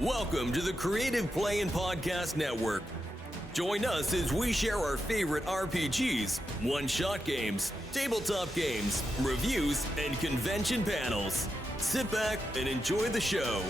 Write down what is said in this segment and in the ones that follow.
Welcome to the Creative Play and Podcast Network. Join us as we share our favorite RPGs, one-shot games, tabletop games, reviews, and convention panels. Sit back and enjoy the show.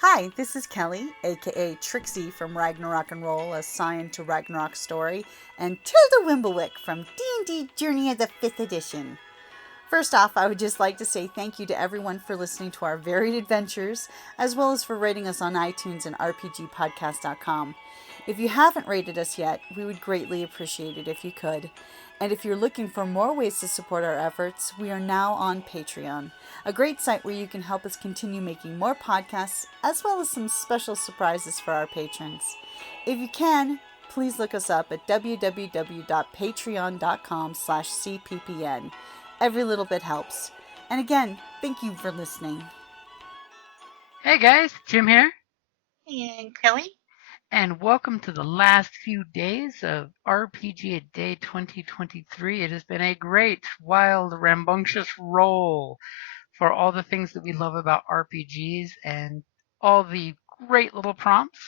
Hi, this is Kelly, aka Trixie from Ragnarok and Roll, assigned to Ragnarok Story, and Tilda Wimblewick from D&D Journey of the 5th Edition. First off, I would just like to say thank you to everyone for listening to our varied adventures, as well as for rating us on iTunes and RPGpodcast.com. If you haven't rated us yet, we would greatly appreciate it if you could. And if you're looking for more ways to support our efforts, we are now on Patreon, a great site where you can help us continue making more podcasts, as well as some special surprises for our patrons. If you can, please look us up at www.patreon.com/cppn. Every little bit helps. And again, thank you for listening. Hey guys, Jim here, And Kelly? and welcome to the last few days of RPGaDay 2023. It has been a great, wild, rambunctious roll for all the things that we love about RPGs and all the great little prompts.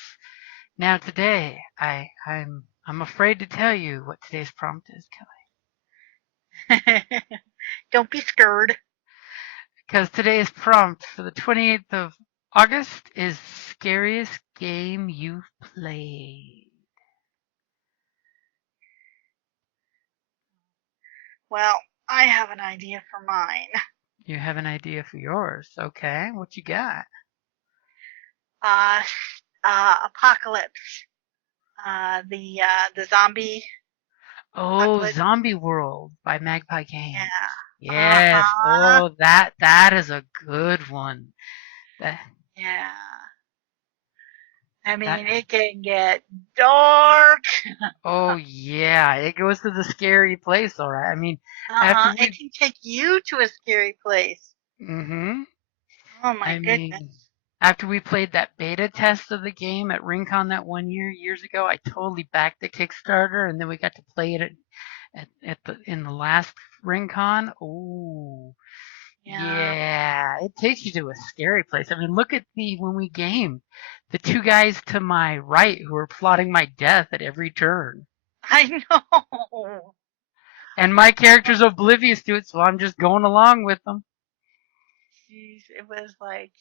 Now today, I'm afraid to tell you what today's prompt is, Kelly. Don't be scared. Because today's prompt for the 28th of August is Scariest Game You've Played. Well, I have an idea for mine. You have an idea for yours. Okay, what you got? Apocalypse. The zombie. Oh, Apocalypse. Zombie World by Magpie Games. Yeah. Yes. Oh, that is a good one. Yeah. I mean, it can get dark. Oh yeah, it goes to the scary place, all right. I mean, It can take you to a scary place. Mm-hmm. Oh my goodness. mean, after we played that beta test of the game at RingCon that one years ago, I totally backed the Kickstarter, and then we got to play it in the last RingCon. Ooh, yeah, it takes you to a scary place. I mean, look at when we gamed, the two guys to my right who were plotting my death at every turn. I know. And my character's oblivious to it, so I'm just going along with them. Jeez, it was like,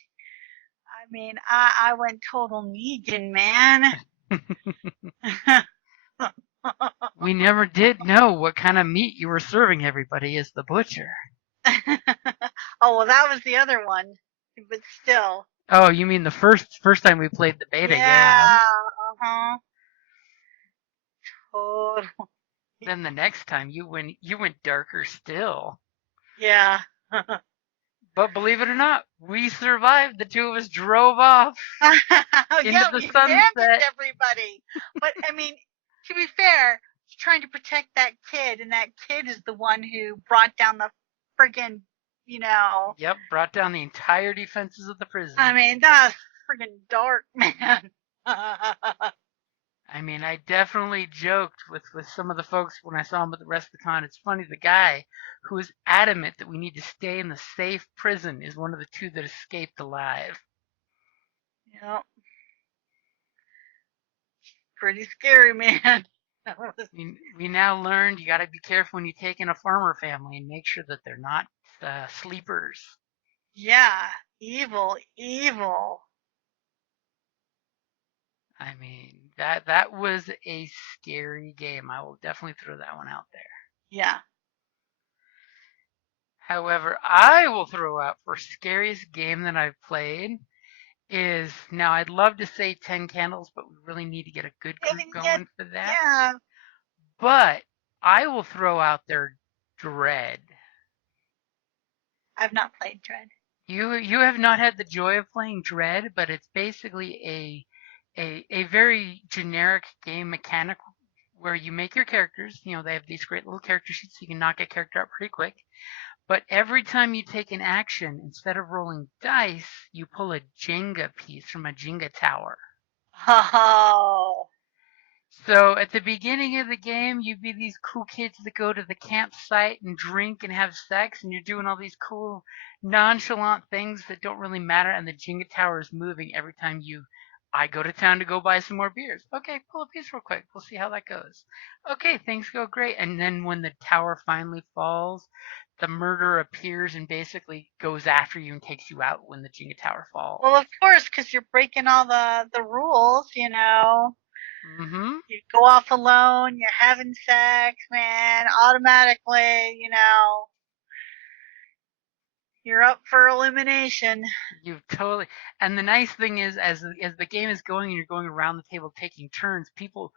I mean, I went total Negan, man. We never did know what kind of meat you were serving everybody as the butcher. Oh, well, that was the other one, but still. Oh, you mean the first time we played the beta? Yeah. Total. Then the next time you went darker still. Yeah. But believe it or not, we survived. The two of us drove off into the sunset. Everybody. But I mean, to be fair, he's trying to protect that kid, and that kid is the one who brought down the friggin', Yep, brought down the entire defenses of the prison. I mean, that's friggin' dark, man. I mean, I definitely joked with some of the folks when I saw him at the rest of the con. It's funny, the guy who is adamant that we need to stay in the safe prison is one of the two that escaped alive. Yep. Pretty scary, man. We now learned you got to be careful when you take in a farmer family and make sure that they're not sleepers. Yeah, evil. I mean, that was a scary game. I will definitely throw that one out there. Yeah. However, I will throw out for scariest game that I've played is, now I'd love to say 10 Candles, but we really need to get a good group going for that. Yeah. But I will throw out there Dread. I've not played Dread. You have not had the joy of playing Dread, but it's basically a very generic game mechanic where you make your characters. They have these great little character sheets, so you can knock a character out pretty quick. But every time you take an action, instead of rolling dice, you pull a Jenga piece from a Jenga tower. Oh. So at the beginning of the game, you'd be these cool kids that go to the campsite and drink and have sex, and you're doing all these cool, nonchalant things that don't really matter, and the Jenga tower is moving every time I go to town to go buy some more beers. Okay, pull a piece real quick. We'll see how that goes. Okay, things go great. And then when the tower finally falls, the murderer appears and basically goes after you and takes you out when the Jenga tower falls. Well, of course, because you're breaking all the rules, you know. Mm-hmm. You go off alone, you're having sex, man, automatically, you know, you're up for elimination. You totally. And the nice thing is, as the game is going and you're going around the table taking turns, people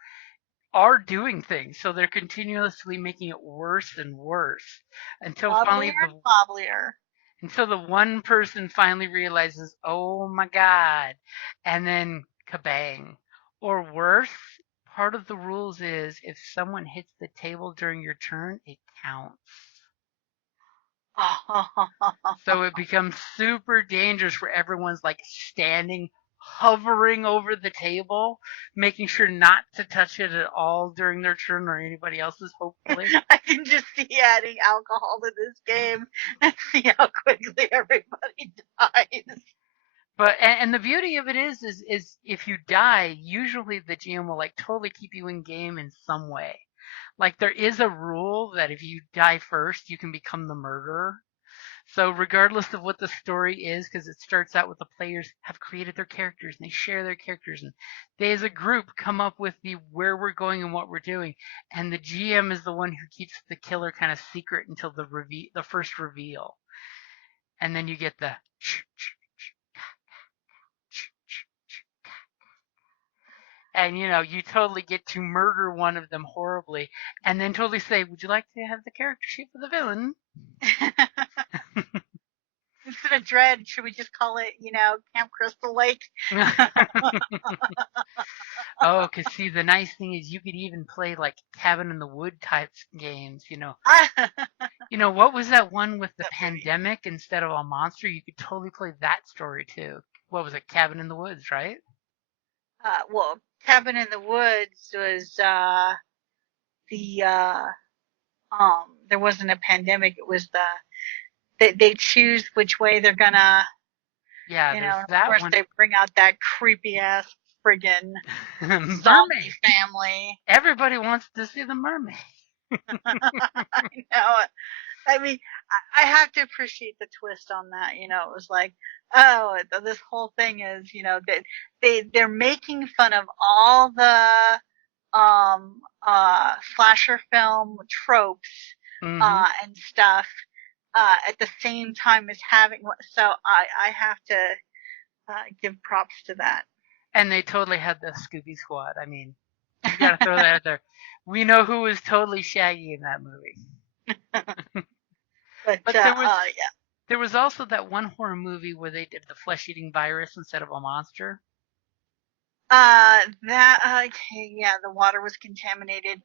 are doing things, so they're continuously making it worse and worse until finally Wobblier and wobblier. until the one person finally realizes, oh my god, and then kabang. Or worse, part of the rules is if someone hits the table during your turn, it counts. So it becomes super dangerous where everyone's like standing, hovering over the table, making sure not to touch it at all during their turn or anybody else's, hopefully. I can just see adding alcohol to this game and see how quickly everybody dies. But and the beauty of it is if you die, usually the GM will like totally keep you in game in some way. Like there is a rule that if you die first, you can become the murderer. So regardless of what the story is, because it starts out with the players have created their characters and they share their characters and they as a group come up with the where we're going and what we're doing, and the GM is the one who keeps the killer kind of secret until the first reveal, and then you get the and you totally get to murder one of them horribly, and then totally say, "Would you like to have the character sheet for the villain?" Instead of Dread, should we just call it, you know, Camp Crystal Lake? Oh, because see, the nice thing is you could even play like Cabin in the Wood types games. What was that one with the pandemic instead of a monster? You could totally play that story too. What was it? Cabin in the Woods, right? Well, Cabin in the Woods was the there wasn't a pandemic. It was they choose which way they're gonna. Yeah, You there's know, of that course one. they bring out that creepy ass friggin' zombie Mermaid. family. Everybody wants to see the mermaid. I know. I mean, I have to appreciate the twist on that. You know, it was like, oh, this whole thing is, you know, they're making fun of all the slasher film tropes Mm-hmm. and stuff at the same time as having. So I have to give props to that. And they totally had the Scooby Squad. I mean, you gotta throw that out there. We know who was totally Shaggy in that movie. But But yeah. there was also that one horror movie where they did the flesh-eating virus instead of a monster. Okay, yeah, the water was contaminated.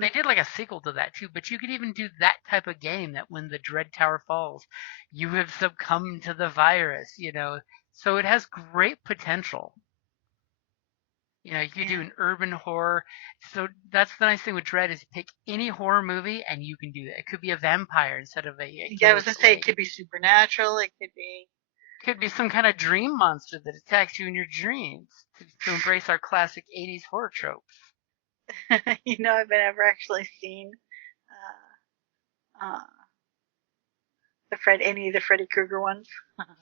They did like a sequel to that too, but you could even do that type of game that when the Dread Tower falls, you have succumbed to the virus. So it has great potential. You could do an urban horror. So that's the nice thing with Dread is you pick any horror movie and you can do that. It could be a vampire instead of a yeah, I was gonna say it could be supernatural. It could be. Could be some kind of dream monster that attacks you in your dreams to embrace our classic 80s horror tropes. You know, I've never actually seen uh, any of the Freddy Krueger ones.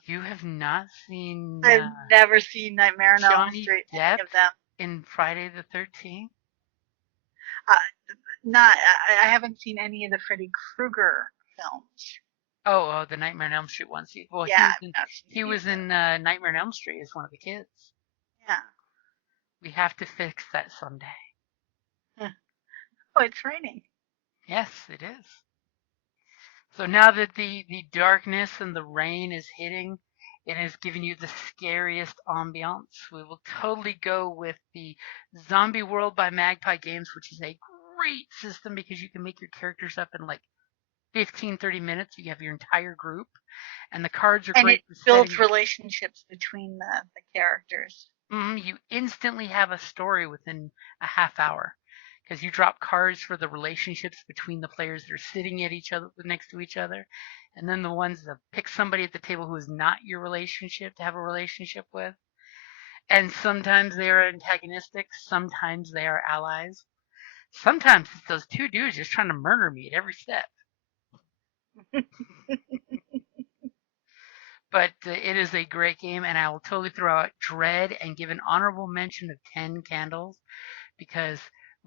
You have not seen I've never seen Nightmare on Elm Johnny Street. Depp Any of them. in Friday the 13th? I haven't seen any of the Freddy Krueger films. Oh, the Nightmare on Elm Street ones. Well, Yeah, he was in Nightmare on Elm Street as one of the kids. Yeah. We have to fix that someday. Oh, it's raining. Yes, it is. So now that the darkness and the rain is hitting, it is giving you the scariest ambiance. We will totally go with the Zombie World by Magpie Games, which is a great system because you can make your characters up in like 15, 30 minutes. You have your entire group, and the cards are and great. And it builds relationships between the characters. You instantly have a story within a half hour because you drop cards for the relationships between the players that are sitting at each other next to each other, and then the ones that pick somebody at the table who is not your relationship to have a relationship with. And sometimes they are antagonistic, sometimes they are allies. Sometimes it's those two dudes just trying to murder me at every step. But it is a great game, and I will totally throw out Dread and give an honorable mention of 10 Candles because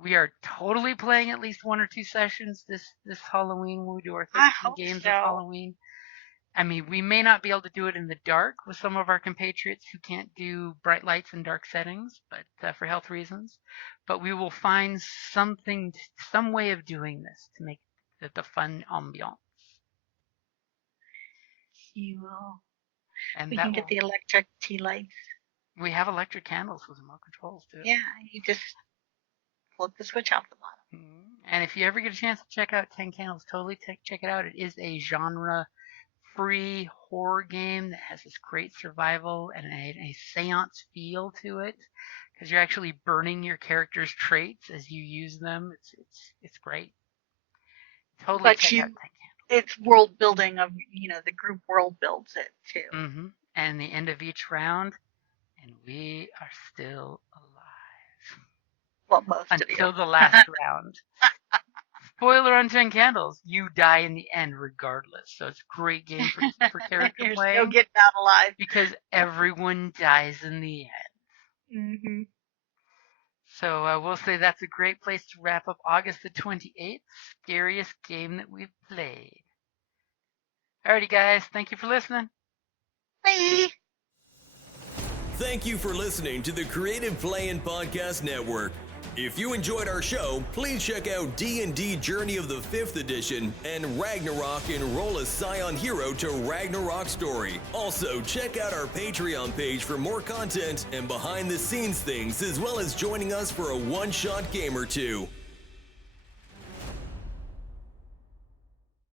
we are totally playing at least 1 or 2 sessions this Halloween when we do our 13 games of Halloween. I mean, we may not be able to do it in the dark with some of our compatriots who can't do bright lights and dark settings, but for health reasons. But we will find some way of doing this to make it the fun ambiance. You will. And we can get the electric tea lights. We have electric candles with remote controls too. Yeah, you just flip the switch off the bottom. And if you ever get a chance to check out 10 Candles, totally check it out. It is a genre-free horror game that has this great survival and a seance feel to it because you're actually burning your character's traits as you use them. It's great. Totally check out 10 Candles. It's world building of, the group world builds it too. And the end of each round, and we are still alive. Well, most until the last round. Spoiler on 10 Candles, you die in the end regardless. So it's a great game for character play. You're getting out alive. Because everyone dies in the end. So we'll say that's a great place to wrap up August the 28th, scariest game that we've played. Alrighty, guys. Thank you for listening. Bye. Thank you for listening to the Creative Playing Podcast Network. If you enjoyed our show, please check out D&D Journey of the 5th Edition and Ragnarok Enroll a Scion Hero to Ragnarok Story. Also, check out our Patreon page for more content and behind-the-scenes things, as well as joining us for a one-shot game or two.